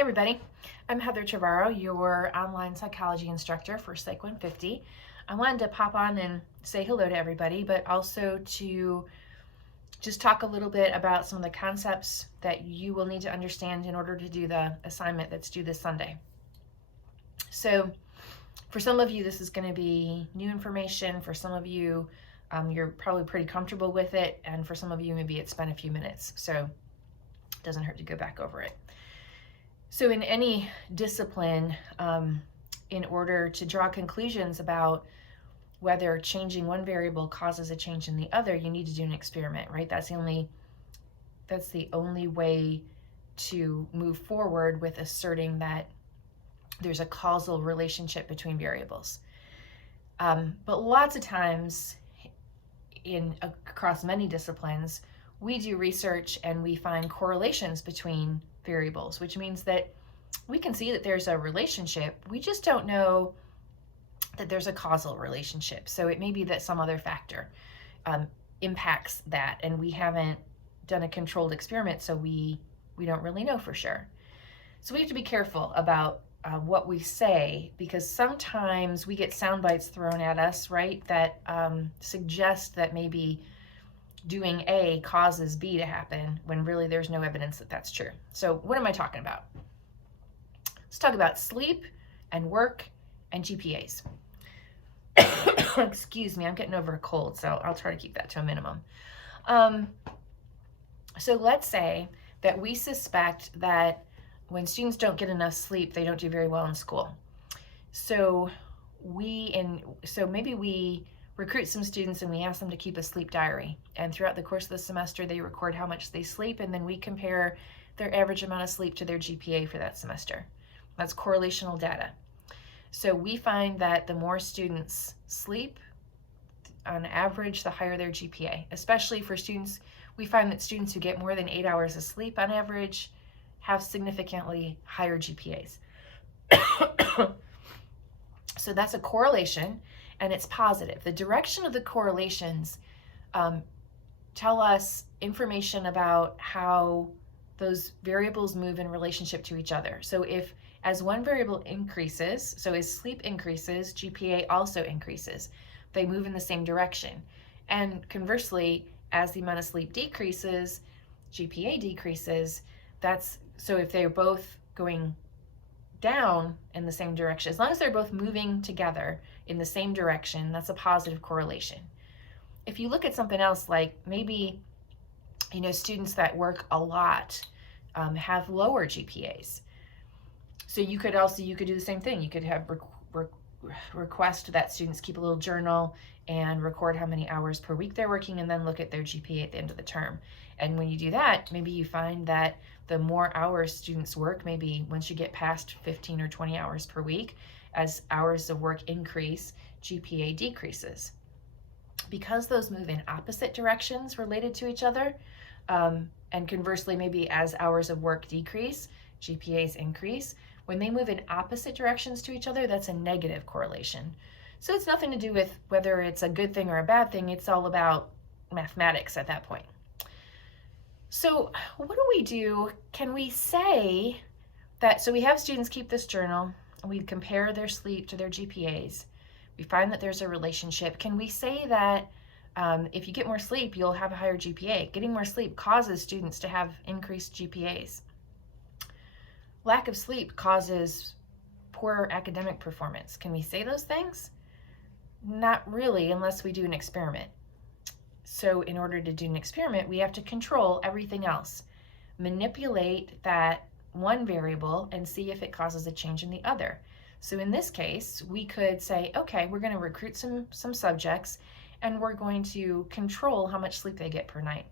Hey everybody, I'm Heather Trevorrow, your online psychology instructor for Psych 150. I wanted to pop on and say hello to everybody, but also to just talk a little bit about some of the concepts that you will need to understand in order to do the assignment that's due this Sunday. So for some of you, this is going to be new information. For some of you, you're probably pretty comfortable with it. And for some of you, maybe it's been a few minutes. So it doesn't hurt to go back over it. So in any discipline, in order to draw conclusions about whether changing one variable causes a change in the other, you need to do an experiment, right? That's the only way to move forward with asserting that there's a causal relationship between variables. But lots of times across many disciplines, we do research and we find correlations between variables, which means that we can see that there's a relationship. We just don't know that there's a causal relationship. So it may be that some other factor impacts that, and we haven't done a controlled experiment, so we don't really know for sure. So we have to be careful about what we say, because sometimes we get sound bites thrown at us, right, that suggest that maybe doing A causes B to happen when really there's no evidence that that's true. So what am I talking about? Let's talk about sleep and work and GPAs. Excuse me, I'm getting over a cold, so I'll try to keep that to a minimum. So let's say that we suspect that when students don't get enough sleep, they don't do very well in school. So maybe we recruit some students and we ask them to keep a sleep diary. And throughout the course of the semester, they record how much they sleep, and then we compare their average amount of sleep to their GPA for that semester. That's correlational data. So we find that the more students sleep, on average, the higher their GPA, especially for students. We find that students who get more than 8 hours of sleep on average have significantly higher GPAs. So that's a correlation, and it's positive. The direction of the correlations tell us information about how those variables move in relationship to each other. So if as one variable increases, so as sleep increases, GPA also increases. They move in the same direction. And conversely, as the amount of sleep decreases, GPA decreases. So if they're both going down in the same direction, as long as they're both moving together in the same direction, that's a positive correlation. If you look at something else, like maybe, students that work a lot have lower GPAs. So you could do the same thing. You could have request that students keep a little journal and record how many hours per week they're working, and then look at their GPA at the end of the term. And when you do that, maybe you find that the more hours students work, maybe once you get past 15 or 20 hours per week, as hours of work increase, GPA decreases. Because those move in opposite directions related to each other, and conversely, maybe as hours of work decrease, GPAs increase. When they move in opposite directions to each other, that's a negative correlation. So it's nothing to do with whether it's a good thing or a bad thing. It's all about mathematics at that point. So what do we do? Can we say that, so we have students keep this journal, and we compare their sleep to their GPAs. We find that there's a relationship. Can we say that if you get more sleep, you'll have a higher GPA? Getting more sleep causes students to have increased GPAs. Lack of sleep causes poor academic performance. Can we say those things? Not really, unless we do an experiment. So in order to do an experiment, we have to control everything else. Manipulate that one variable and see if it causes a change in the other. So in this case, we could say, okay, we're going to recruit some subjects, and we're going to control how much sleep they get per night.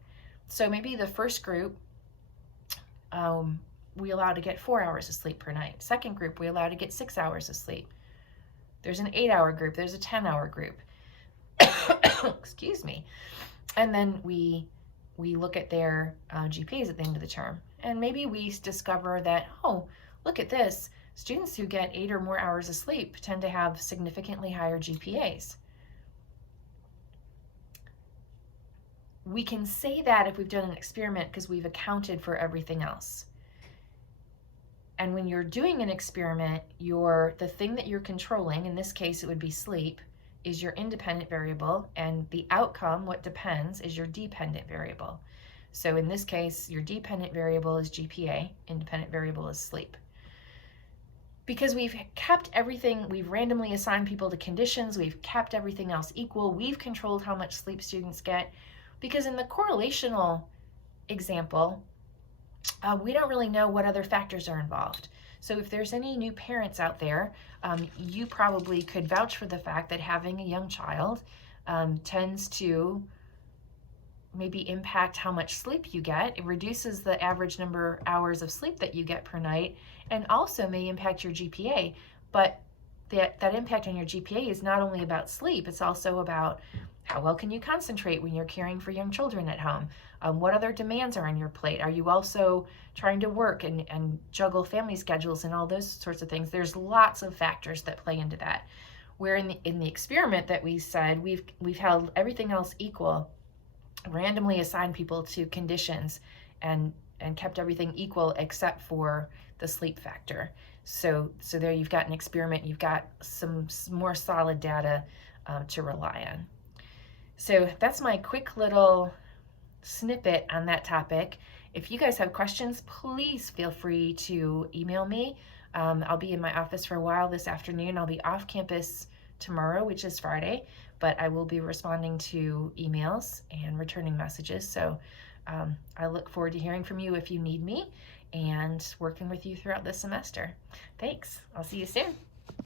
So maybe the first group, we allow to get 4 hours of sleep per night. Second group, we allow to get 6 hours of sleep. There's an 8-hour group, there's a 10-hour group. Excuse me. And then we look at their GPAs at the end of the term. And maybe we discover that, oh, look at this. Students who get 8 or more hours of sleep tend to have significantly higher GPAs. We can say that if we've done an experiment because we've accounted for everything else. And when you're doing an experiment, the thing that you're controlling, in this case it would be sleep, is your independent variable, and the outcome, what depends, is your dependent variable. So in this case, your dependent variable is GPA, independent variable is sleep. Because we've kept everything, we've randomly assigned people to conditions, we've kept everything else equal, we've controlled how much sleep students get, because in the correlational example, we don't really know what other factors are involved. So if there's any new parents out there, you probably could vouch for the fact that having a young child tends to maybe impact how much sleep you get. It reduces the average number of hours of sleep that you get per night, and also may impact your GPA. But that impact on your GPA is not only about sleep, it's also about how well can you concentrate when you're caring for young children at home? What other demands are on your plate? Are you also trying to work and juggle family schedules and all those sorts of things? There's lots of factors that play into that. Where in the experiment that we said, we've held everything else equal, randomly assigned people to conditions, and kept everything equal except for the sleep factor. So there you've got an experiment, you've got some more solid data to rely on. So that's my quick little snippet on that topic. If you guys have questions, please feel free to email me. I'll be in my office for a while this afternoon. I'll be off campus tomorrow, which is Friday, but I will be responding to emails and returning messages. So I look forward to hearing from you if you need me and working with you throughout the semester. Thanks. I'll see you soon.